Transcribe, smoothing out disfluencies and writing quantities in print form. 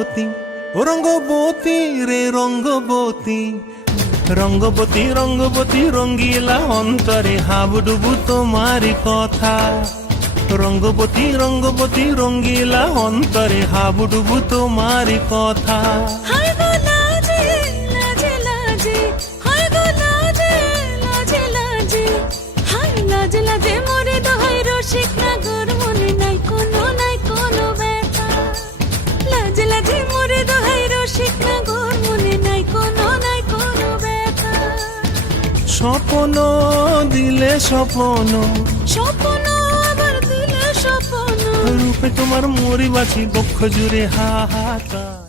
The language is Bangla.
রঙ্গবতী ও রঙ্গবতী রে রঙ্গবতী, রঙ্গবতী রঙ্গবতী রঙ্গিলা অন্তরে হাবুডুবু তোমারি কথা। রঙ্গবতী রঙ্গবতী রঙ্গিলা অন্তরে হাবুডুবু তোমারি কথা। হায় গো লাজে লাজে লাজে, হায় গো লাজে লাজে লাজে, হায় লাজে লাজে মোরে দোহাই রসিক নাগর মনে নাই কোনো ব্যথা। লাজে লাজে মোরে দোহাই রসিক নাগর মনে নাই কোনো ব্যথা। স্বপ্ন দিলে স্বপ্ন, স্বপ্ন আবার দিলে স্বপ্ন, রূপে তোমার মরি বাঁচি বক্ষ জুড়ে হাহাকার।